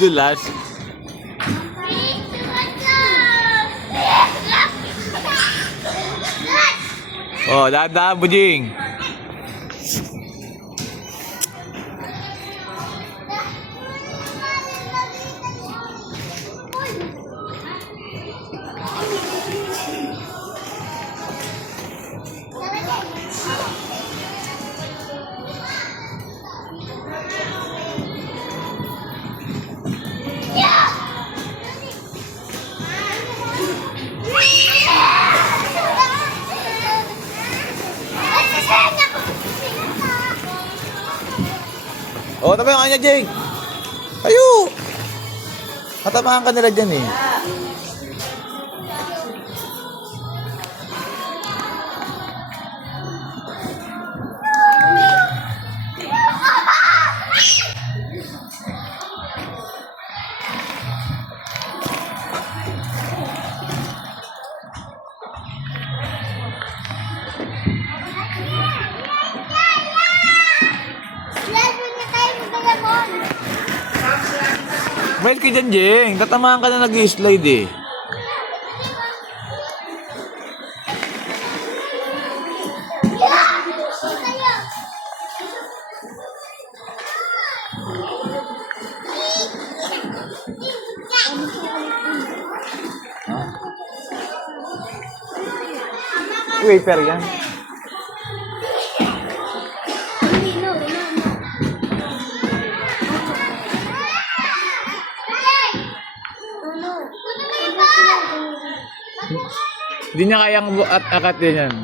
Dulas. Oh, dahan-dahan, Bujing. Oh, tabi ang kanya, Jing. Ayo. Katamahan ka nila dyan eh. Mas ka dyan, Jing. Tatamaan ka na nag-slide eh. Wafer yan. Hindi niya kayang akat din yan.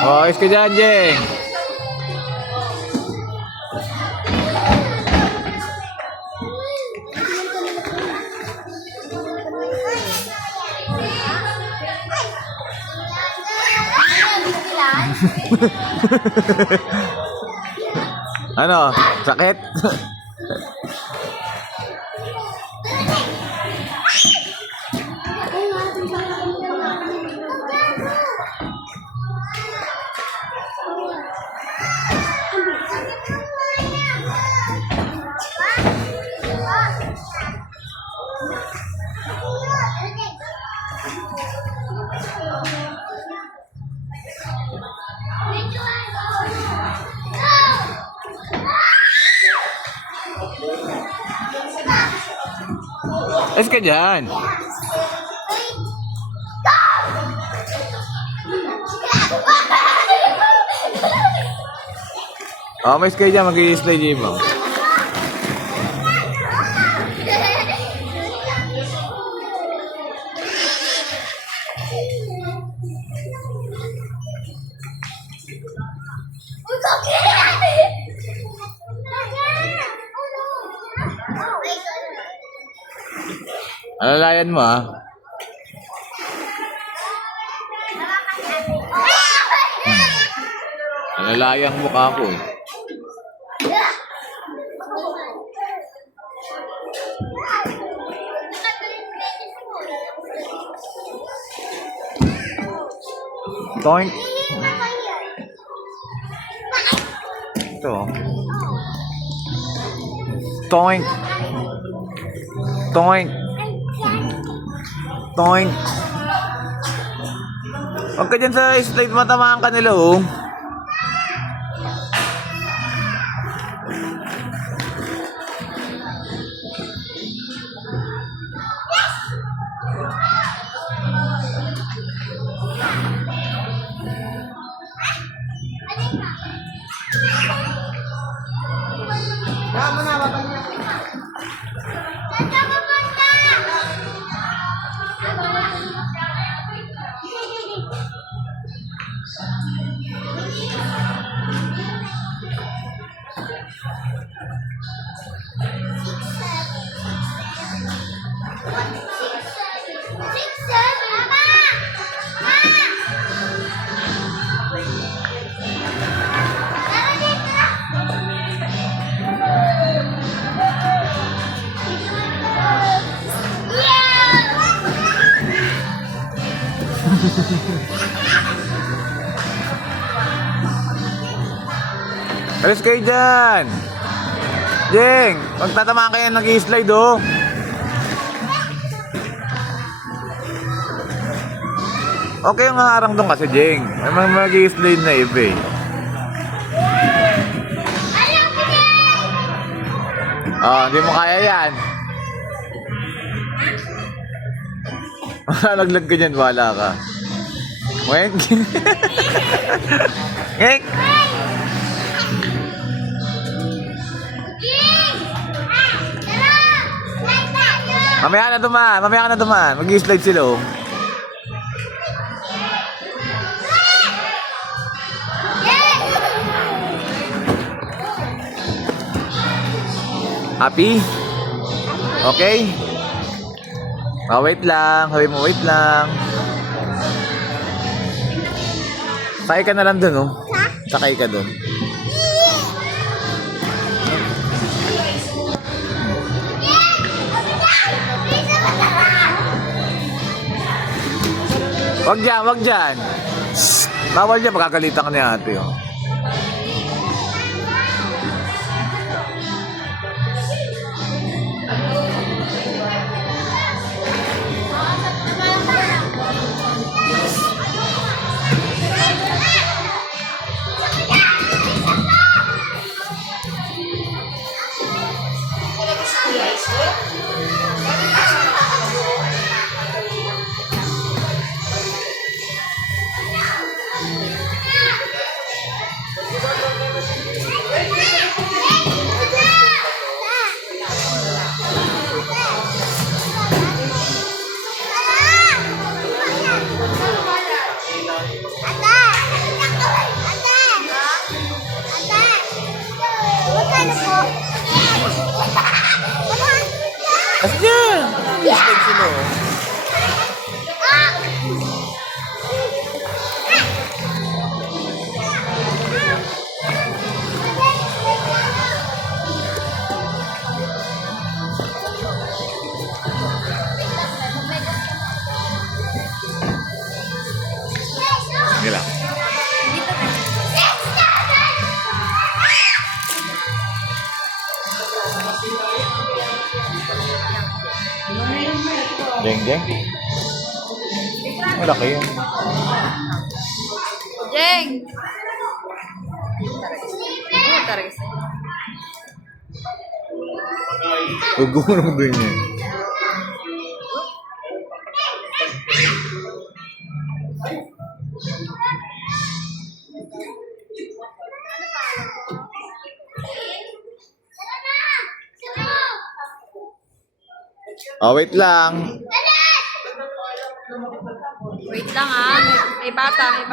Oh, ayos ka dyan, Jeng. Ano? Sakit? Ayos ka dyan. Oh, may kayo dyan. Mag-i-slide yung ibang. Alalayan mo ah. Alalayang mukha ko eh. Toink. Ito. Toink. Toink. Toink. Huwag ka dyan sa slide, matamaan ka nila oh. Alis kayo dyan! Jeng! Magtatamaan kayo nag-i-slide oh! Okay yung harang doon kasi, Jeng. May mag-i-slide na iba eh. Oh, hindi mo kaya yan. Laglag ka dyan, wala ka. Weng! Ngek! Mamaya ka na dumaan. Mag-i-slide sila oh. Happy? Okay? Oh, wait lang. Sabi mo, wait lang. Sakay ka na lang dun, oh. Sakay ka dun. Wag dyan. Shhh. Bawal dyan, magkakalitan ka ni ate, oh. Asya! Slide sila oh. Sige lang. Jeng. Malaki yun. Jeng! Huwag gumulong doon yun. Oh, wait lang. Wait lang ah. May bata.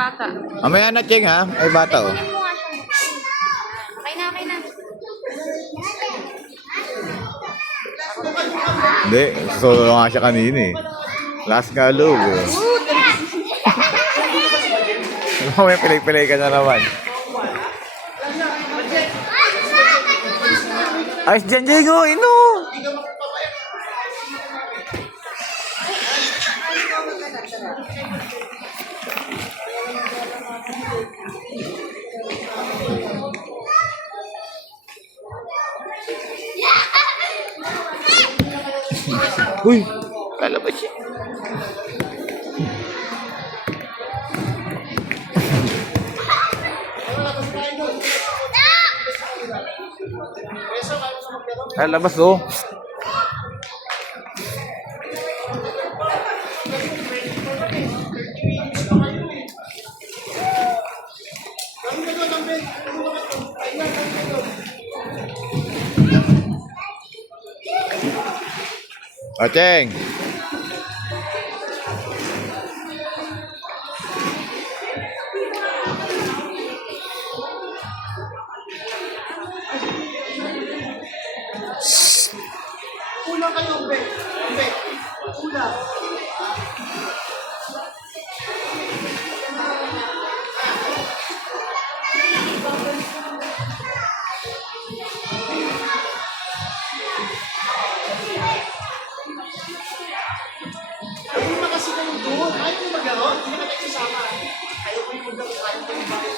Mamaya na, Cheng, ha? Ay, bata, oh. Okay na. Hindi, solo nga siya kanina, eh. Last nga loob, eh. Mamaya pilay-pilay ka na naman. Ayos dyan, Jeng, oh. Ino! Uy! Lalabas siya. Lalabas, oh. O, Cheng. Una kayo, Be. Be. Una. Una kasi kayo doon. Ayaw mo maglaro? Hindi ka nagsasama. Ayaw mo yung maglaro. Ayaw mo yung bakit.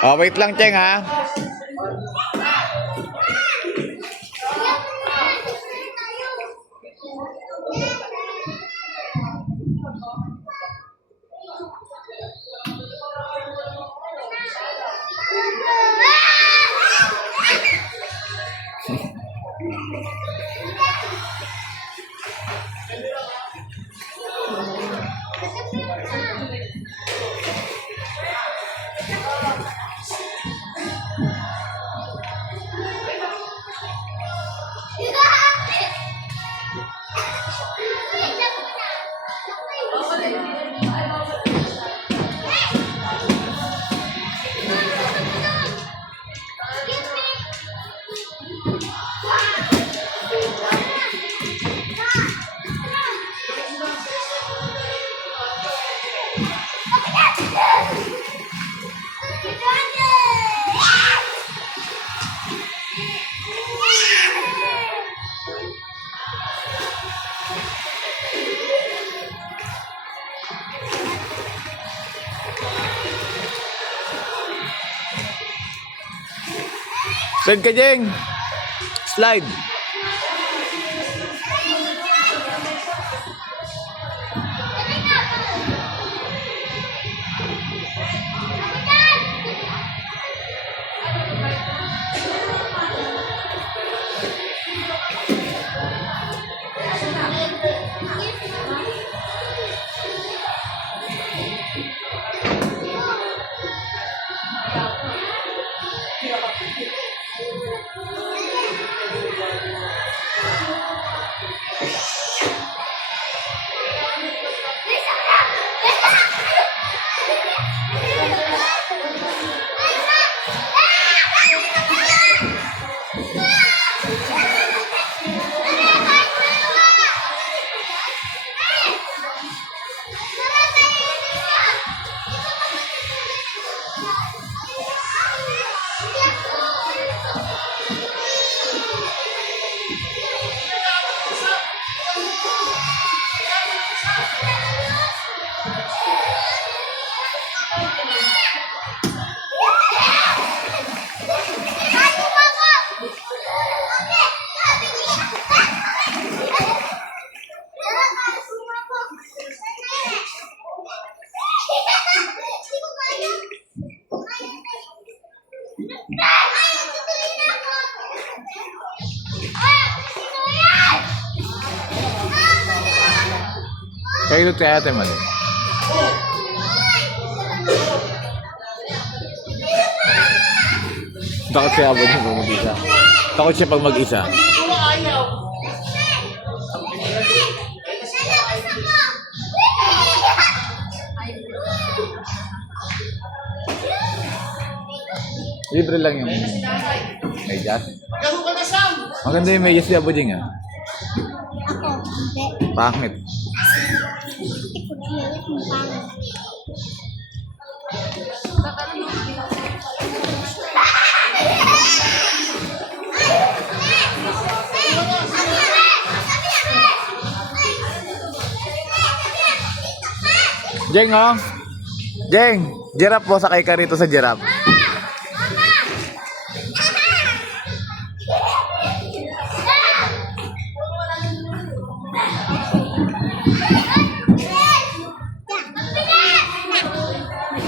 Oh, wait lang, Cheng, ha? Slide ka, Jeng. Slide. Kailot kaya ate man. Takot siya abot niya pag mag-isa. Takot siya pag mag-isa. Libre lang yung medyas. Maganda yung medyas ni Abuding, ah. Ako, hindi. Pangit. Ikulit mo pangit. Jeng, oh. Jeng, giraffe po. Sakay ka rito sa giraffe.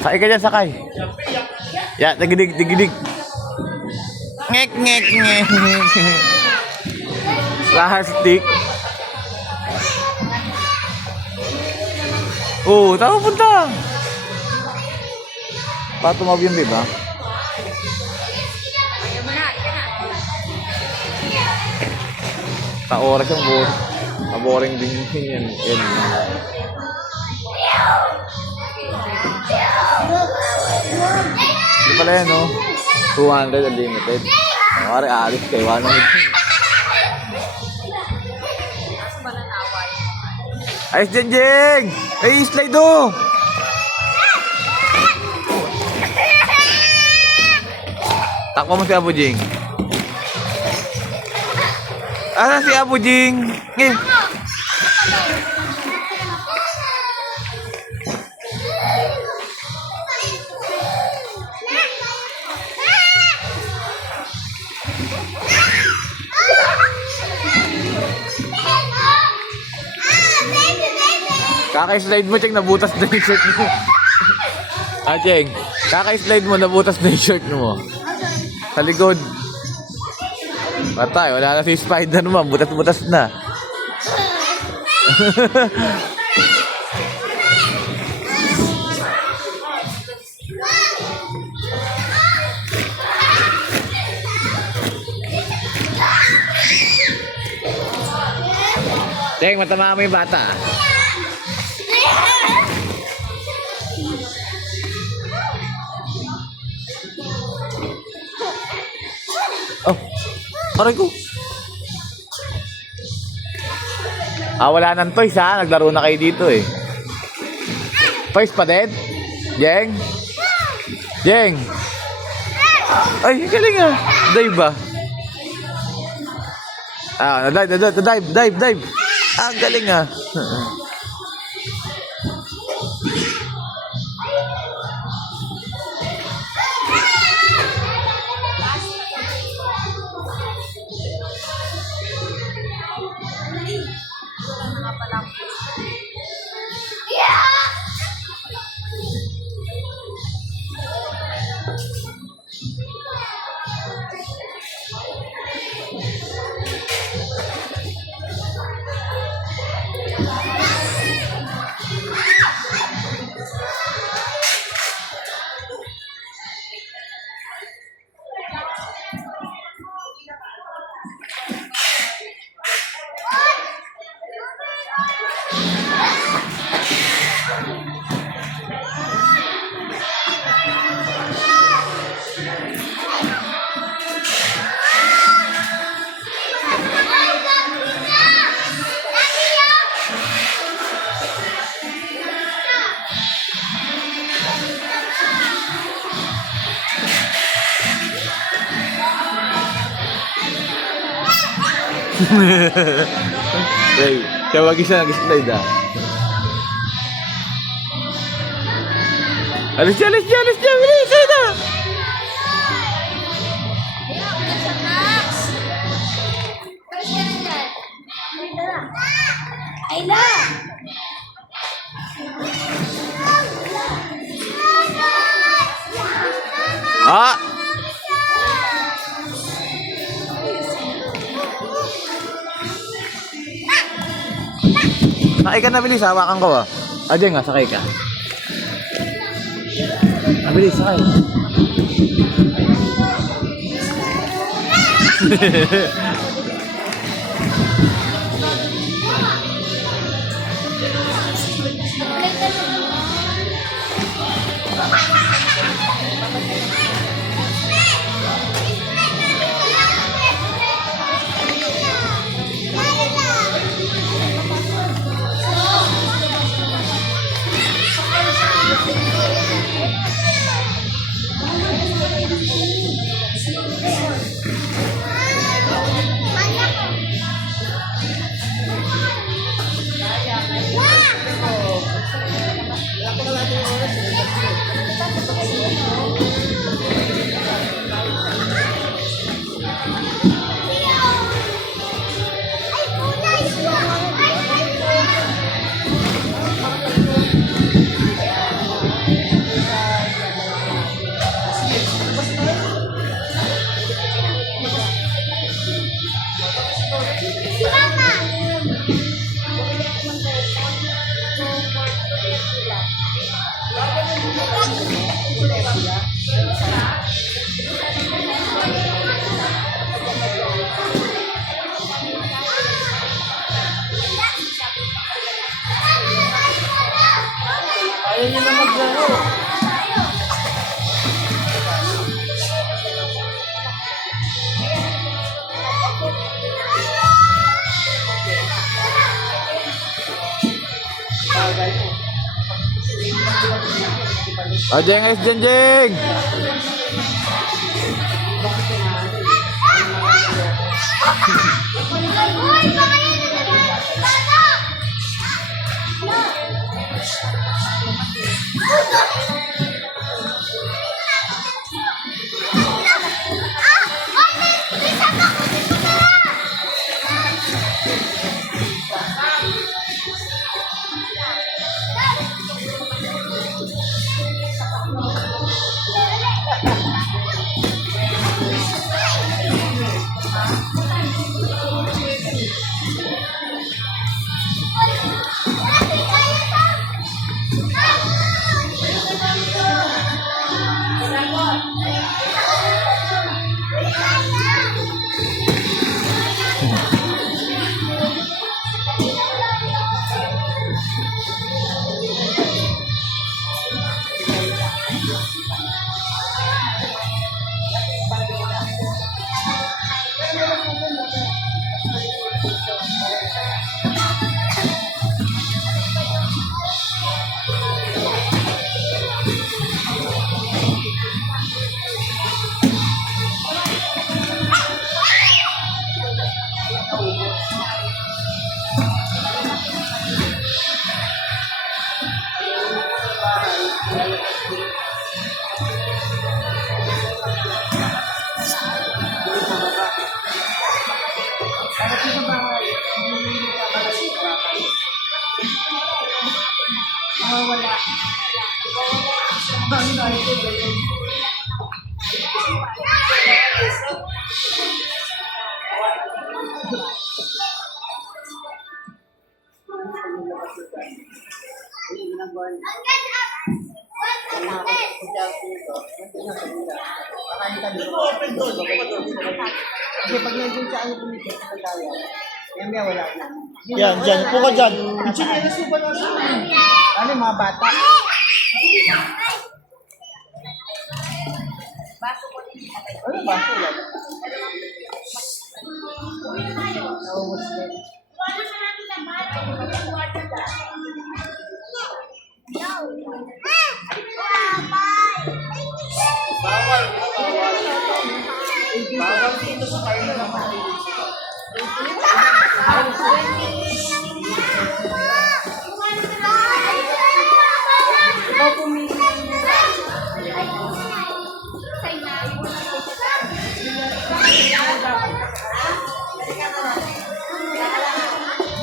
Sakay ka dyan, sakay. Ya, tigidig, tigidig. Ngek, ngek, ngek, ngek. Plastic. Oh, tama punta. Patumawag yun, diba? Ayaw mo na, ika na. Ta-oras yung boring. Boring din yan. Yan. Hindi pala yan, no? 200 unlimited. Mawari, aalis kayo. Ano? Kaso ba nanaway? Ayos dyan, Jeng! Ay, slide, oh! Takpa mo si Abu Jing. Asan si Abu Jing? Eh. Kaka-slide mo, Jeng, nabutas na yung shirt mo. Ah, Jeng, kaka-slide mo, nabutas na yung shirt mo. Sa likod. Patay, wala na si Spider-Man. Butas-butas na. Deng, matama mo yung bata. Oh, aray ko. Wala nang toys ha. Naglaro na kayo dito eh. Toys pa din? Jeng? Jeng? Ay, galing ah. Dive ba? Dive. Galing ah. Hey, siya mag-isa nag-slide ah. Alis siya, bilis, na! Ayla! Ah! Sakay ka na, bilis. Hawakan ko ah. Diyan nga, sakay ka. Bilis, sakay. Ayaw niya na maglaro. Jeng, alis dyan, Jeng! Uy, baka yan na bata! Open doon. Kasi pag nandiyan siya, ano pumikit sa kaya, may wala na. Yan, dyan. Upo ka dyan. Yung chinelas mo ba na sa ano, mga bata? Ano baso yan? Naubos din. Bawal. Bawal dito sa kayo na makilig. Ikaw pumili.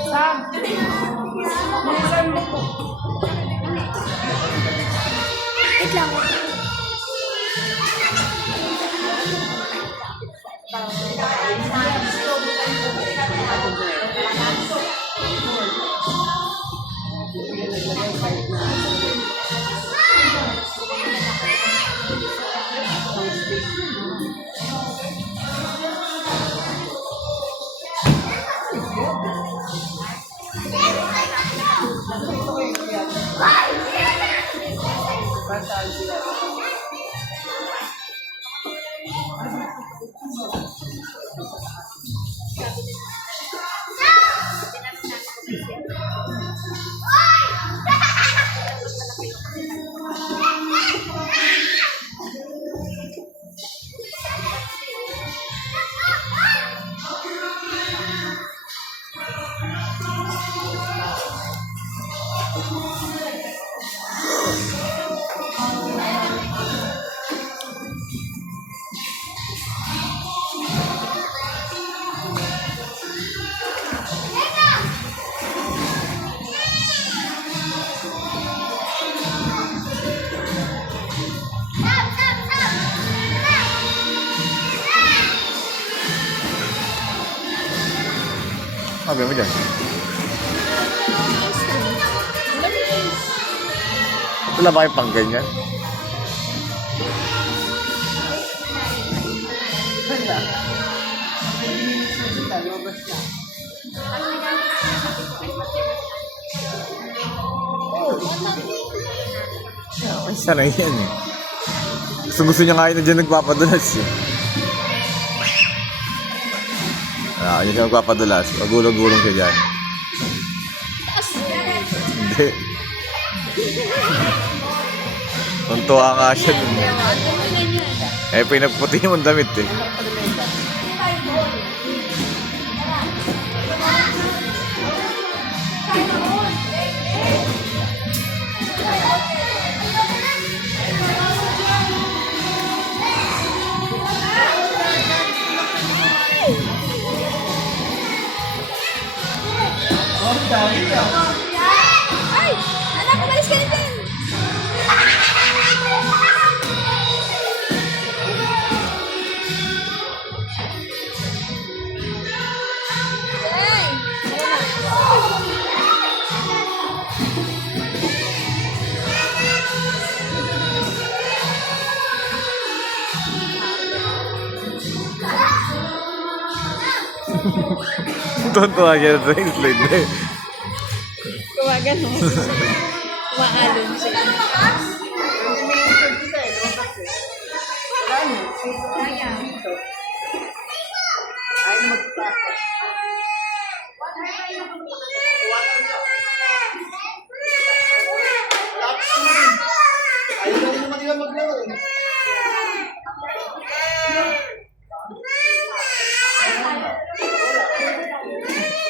Sam! Bilisan mo po. Wait lang. Sabi mo dyan. Wala ba kayong pang ganyan? Ganda. Lobas na. Oh, Ay, sanay yan eh. Gusto niya nga yun na dyan nagpapadulas eh. Yun siya magpapadulas. Magulong-gulong siya dyan. Hindi. Tuntua nga siya dun. Eh, pinagputi yung damit eh. Ay! Anak, umalis ka na dyan! Hey! Tuntua siya sa slide na eh. Kumagan mo. Kumaalon siya. Ayaw na magpapasok. Ayaw naman nila maglaro eh.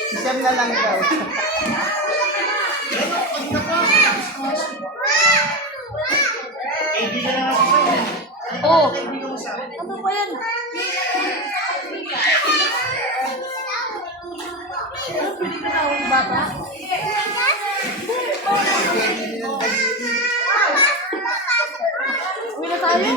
Isang na lang daw. Oh! Ano ba yan? Pwede ka na akong bata? Uwi na tayo?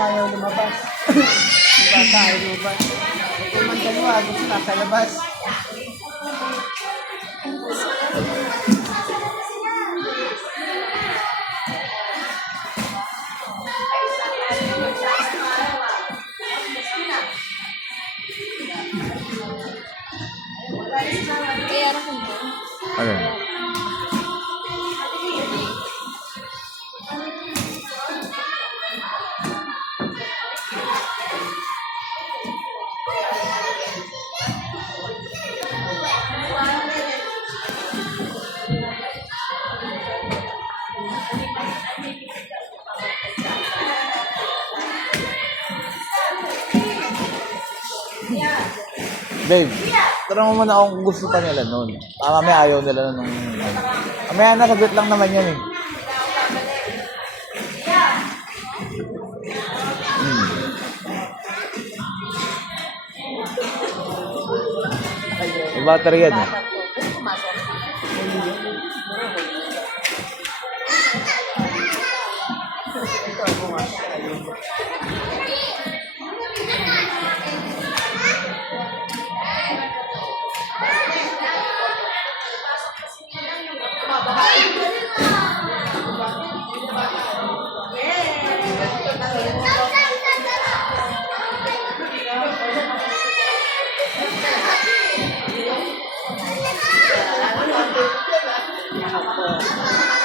Ayaw lumabas. Bata ayaw lumabas. Ito man dalawa, gusto nasa labas. Kaya anak ko ba? Ano? Babe, tanong mo muna kung gusto pa nila nun. Mamaya ayaw nila nun. Mamaya na, saglit lang naman yan eh. May battery yan eh. Ako.